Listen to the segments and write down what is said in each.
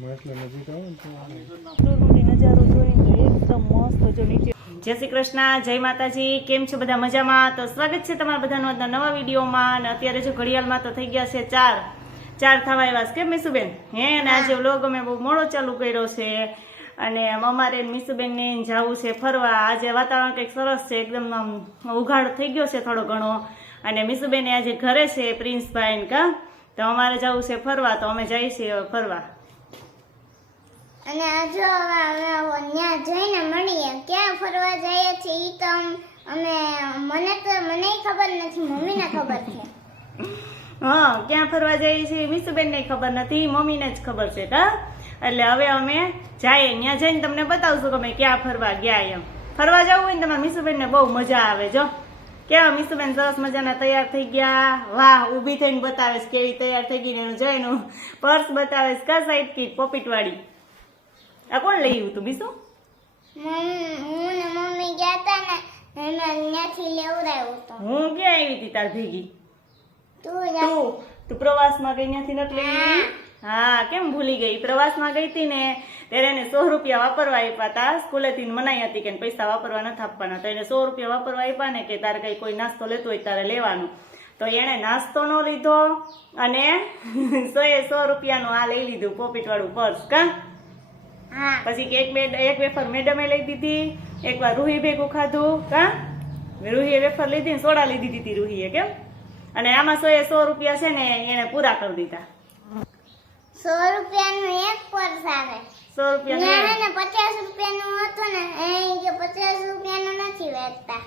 જય શ્રી કૃષ્ણ જય માતાજી કેમ છો બધા મજામાં? તો સ્વાગત છે તમારા બધાનો આજના નવા વિડીયોમાં અને અત્યારે જો ઘડિયાળમાં તો થઈ ગયા છે ચાર. ચાર થવા આવ્યા છે. કેમ મીસુબેન? હે અને આજે વ્લોગ અમે બહુ મોડો ચાલુ કર્યો છે અને અમારે મીસુબેન ને જવું છે ફરવા. આજે વાતાવરણ કંઈક સરસ છે એકદમ આમ ઉઘાડ થઈ ગયો છે થોડો ઘણો. અને મીસુબેન આજે ઘરે છે પ્રિન્સભાઈ કા? તો અમારે જવું છે ફરવા તો અમે જઈએ છીએ હવે ફરવા. અને અમે ત્યાં જઈને મળીએ, ક્યાં ફરવા જઈએ છીએ તો અમ- મને તો, મને ખબર નથી, મમ્મીને ખબર છે. હા, ક્યાં ફરવા જઈએ છીએ મીસુબેનને ખબર નથી મમ્મીને જ ખબર છે, કા? એટલે હવે અમે જઈએ ત્યાં જઈને તમને બતાવશું કે અમે ક્યાં ફરવા ગયા એમ. ફરવા જવું હોય ને તમારે મીસુબેનને બહુ મજા આવે, જો. કેવા મીસુબેન સરસ મજાના તૈયાર થઈ ગયા? વાહ, ઊભી થઈને બતાવે કેવી તૈયાર થઈ ગઈ ને એનું પર્સ બતાવે છે કા સાઈડ કીટ પોપીટ વાળી આ કોણ લઈ આવ્યું તું? બીસુ હું ને મમ્મી ગયા હતા ને એમને ત્યાંથી લેવડાવ્યું તો. હું ક્યાં આવી હતી તાર ભેગી? તું તું તું પ્રવાસમાં ગઈ ત્યાંથી નથી લઈ હા. કેમ ભૂલી ગઈ? પ્રવાસમાં ગઈ હતી ને ત્યારે એને સો રૂપિયા વાપરવા આપ્યા હતા સ્કૂલેથી મનાઈ હતી કે પૈસા વાપરવા નથી આપવાના. તો એને સો રૂપિયા વાપરવા આપ્યા ને કે તારે કઈ કોઈ નાસ્તો લેતો હોય તારે લેવાનું. તો એણે નાસ્તો ન લીધો અને સો એ સો રૂપિયાનું આ લઈ લીધું પોપીટ વાળું પર્સ. કા? પછી એક બે એક વેફર મેડમે લઈ દીધી એકવાર રૂહી ભેગું ખાધું કા રૂહીએ વેફર લીધી ને સોડા લીધી દીધી રૂહીએ કેમ? અને આમાં સો એ સો રૂપિયા છે ને એને પૂરા કરી દીધા. સો રૂપિયાનું એક પર્સ આવે. સો રૂપિયા ને પચાસ રૂપિયાનું હતું ને એ કે પચાસ રૂપિયાનું નથી વેચતા.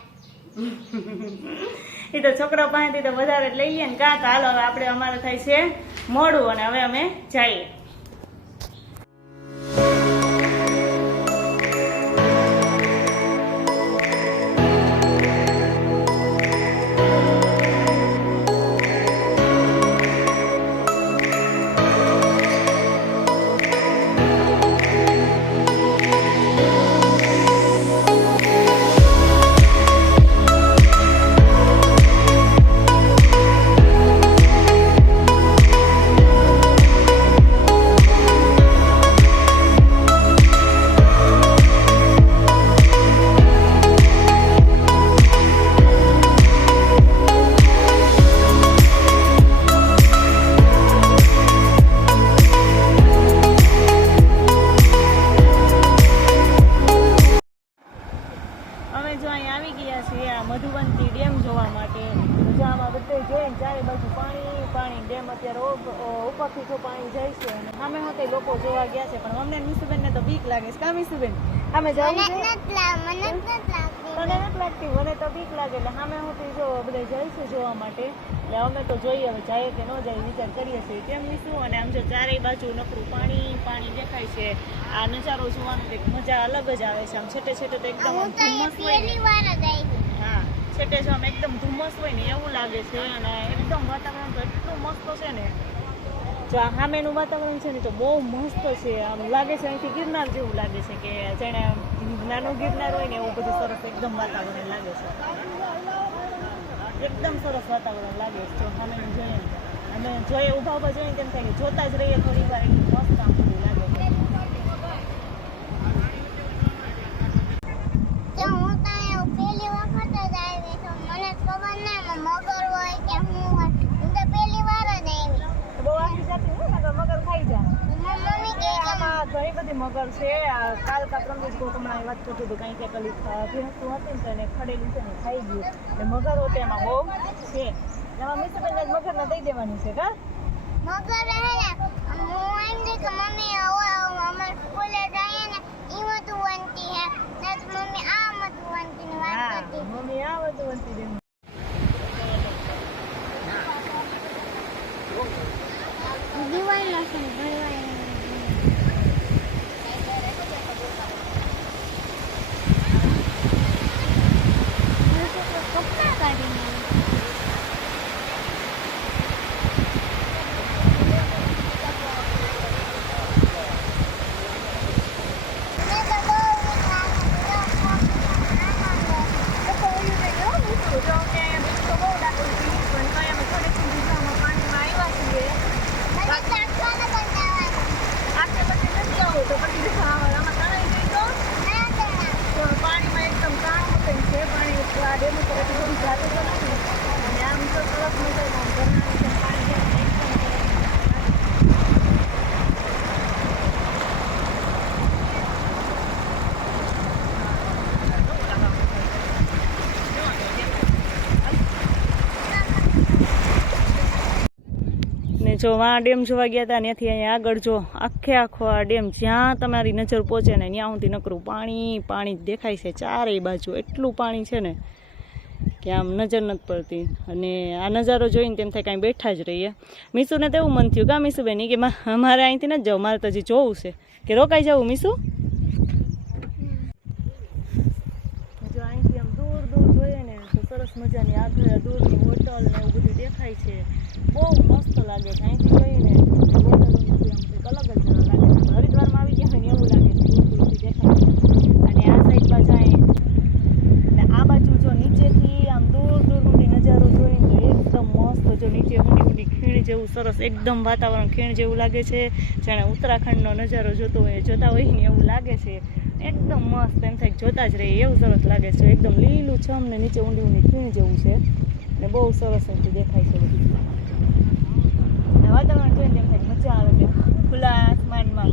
એ તો છોકરા પાસેથી તો વધારે લઈએ ને કાં તો હાલો આપણે અમારે થાય છે મોડું અને હવે અમે જઈએ. લાગે બેન. અમે જવું છે? મને નથી લાગતી. મને નથી લાગતી મને તો બીક લાગે. એટલે સામે હોતી જો બધા છે જોવા માટે. એટલે અમે તો જોઈએ હવે જાય કે ન જાય વિચાર કરીએ છીએ. કેમ મીસું અને આમ જો ચારેય બાજુ નકરું પાણી પાણી દેખાય છે. આ નજારો જોવાનું કંઈક મજા અલગ જ આવે છે. આમ છેટે છેટે તો એકદમ હું ધુમ્મસ હોય પહેલી વાર જ આવી હા છેટે જો આમ એકદમ ધુમ્મસ હોય ને એવું લાગે છે. અને એકદમ વાતાવરણ તો એટલું મસ્ત છે ને. જો આ સામેનું વાતાવરણ છે ને તો બહુ મસ્ત છે. આમ લાગે છે અહીંથી ગિરનાર જેવું લાગે છે કે જેને નાનું ગિરનાર હોય ને એવું બધું સરસ એકદમ વાતાવરણ લાગે છે. એકદમ સરસ વાતાવરણ લાગે છે. જો સામેનું જોઈએ અને જોઈએ ઊભા ઊભા જોઈએ તેમ થાય કે જોતા જ રહીએ થોડી વાર, એટલું મસ્ત આમ બધું લાગે છે. પહેલી ખબર ના એમાં મગર હોય કે શું હોય હું તો પહેલી વાર જ આવી બહુ આખી જાતી હોય મગર મગર ખાઈ જાય મારી મમ્મી કહે કે આમાં ઘણી બધી મગર છે. કાલ કા પ્રમ દિવસ હમણાં એ વાત કરતું હતું કંઈ કંઈક ઓલી ભેંસું હતી ને તો એને ખડેલી છે ને ખાઈ ગયું. એટલે મગર તો એમાં બહુ છે. એમાં મીસુબેન જ મગરને દઈ દેવાની છે કા? મગર હે હું એમ કે મમ્મી હવે અમારે સ્કૂલે જઈએ ને ઈ મધુવંતી હે. ને મમ્મી આ મધુવંતીની વાત કરતી. મમ્મી આ બધું વંતી દે દિવાળીમાં. હું તો કપડાં કાઢીને આવી. મેં તો બહુ વીક લાગે. જો આનંદ. તો તો ઓલું તો જો વીક. તો અમને બીક તો બહુ લાગે છે પણ કઈ અમે થોડીક દિશામાં પાણીમાં આવ્યા છીએ મને ચાખવા નથી જવાનું. આટલે પછી જો વાં ડેમ જોવા ગયા હતા ત્યાંથી અહીંયા આગળ જો આખે આખો આ ડેમ, જ્યાં તમારી નજર પહોંચે ને ત્યાં સુધી નકરું પાણી પાણી દેખાય છે ચારેય બાજુ, એટલું પાણી છે ને કે આમ નજર નથી પડતી. અને આ નજારો જોઈને તેમ થાય કાંઈ બેઠા જ રહીએ. મીસુને તો એવું મન થયું કા મીસુબેન કે મા- અમારે અહીંથી નથી જવું, મારે તો હજી જોવું છે. કે રોકાઈ જવું મીસુ જો અહીંથી આમ દૂર દૂર જોઈએ ને તો સરસ મજાની આગળ દૂરની હોટલ ને એવું બધું દેખાય છે. બહુ મસ્ત લાગે છે. અહીંથી જોઈને હોટલ કંઈક અલગ જ લાગે. છે હરિદ્વારમાં આવી ગયા હોય ને એવું લાગે છે. દૂર દૂરથી દેખાય અને આ સાઈડમાં જાય. અને આ બાજુ જો નીચેથી આમ દૂર દૂર સુધી નજારો જોઈને તો એકદમ મસ્ત જો નીચે ઊંડી ઊંડી ખીણ જેવું સરસ એકદમ વાતાવરણ ખીણ જેવું લાગે છે. જાણે ઉત્તરાખંડનો નજારો જોતો હોય, જોતા હોય ને એવું લાગે છે. એકદમ મસ્ત એમ થાય, જોતા જ રહીએ. એવું સરસ લાગે છે. એકદમ લીલું છમ ને નીચે ઊંડી ઊંડી ખીણ જેવું છે. ને બહુ સરસ અહીંથી દેખાય છે બધું. ને વાતાવરણ જોઈને એમ થાય, મજા આવે છે. ખુલ્લા આસમાનમાં.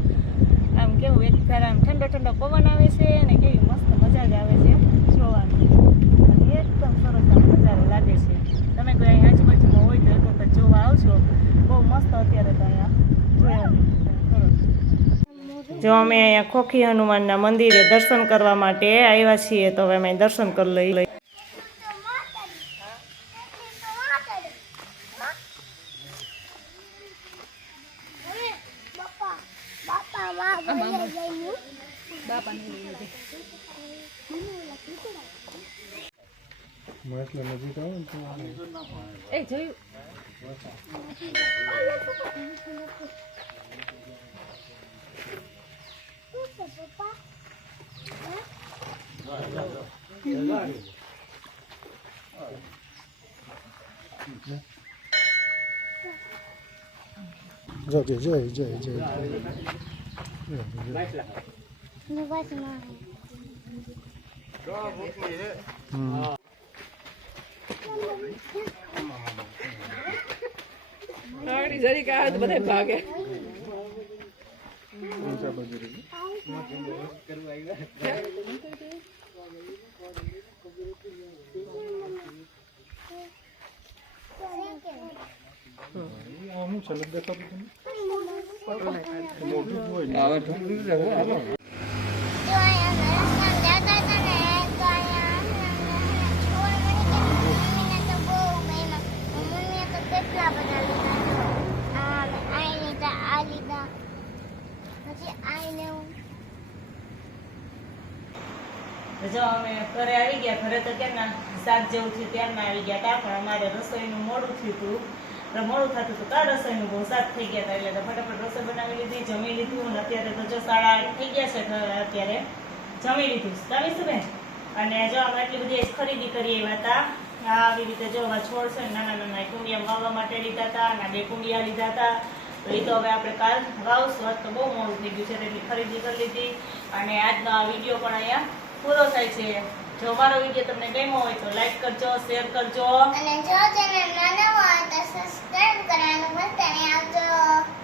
આમ કેવું, એક આમ ઠંડો ઠંડો પવન આવે છે ને કેવી મસ્ત મજા જ આવે છે જોવાની અને એકદમ સરસ આમ નજારો લાગે છે તમે કોઈ અહીં આજુબાજુમાં હોય તો એક વખત જોવા આવશો બહુ મસ્ત અત્યારે તો અહીંયા જોયા સરસ જો અમે અહીંયા ખોખી હનુમાનના મંદિરે દર્શન કરવા માટે આવ્યા છીએ, તો હવે અમે દર્શન કરી લઈ લઈ એ બાપા તો જો કે જય જય જય ને બસમાં ઊંચા બાજુ રહી. આ શું છે નથી દેખાતું તમને? મોટું જ હોય ને. જો અહીંયા નરસમાં જતા હતા ને તો અહીંયા છોડ મળી ગયા મમ્મીને તો બહુ ગમ્યા મમ્મીએ તો કેટલા બધા લીધા આ મેં આ લીધા આ લીધા પછી આ લેવું જો અમે ઘરે આવી ગયા, ઘરે તો ક્યારના સાત જેવું થયું ત્યારના આવી ગયા હતા, પણ અમારે રસોઈનું મોડું થયું હતું. મોડું થતું હતું. કાં રસોઈનું? બહુ સાત થઈ ગયા હતા. એટલે તો ફટાફટ રસોઈ બનાવી લીધી, જમી લીધું, અને અત્યારે તો જો સાડા થઈ ગયા છે અત્યારે. જમી લીધું. જમીશું બેન? અને જો અમે એટલી બધી ખરીદી કરી એવા હતા. આવી રીતે જો છોડ છે નાના નાના કુંડિયા વાવવા માટે લીધા હતા, અને બે કુંડિયા લીધા હતા. તો એ તો હવે આપણે કાલ વાવશું. આજ તો બહુ મોડું થઈ ગયું છે એટલી ખરીદી કરી લીધી. અને આજનો આ વીડિયો પણ અહીંયા પૂરો થાય છે. જો મારો વીડિયો તમને ગમ્યો હોય તો લાઈક કરજો શેર કરજો. અને જો ચેનલ ન હોય તો સબસ્ક્રાઇબ કરવાનું ભૂલતા નહીં. આવજો.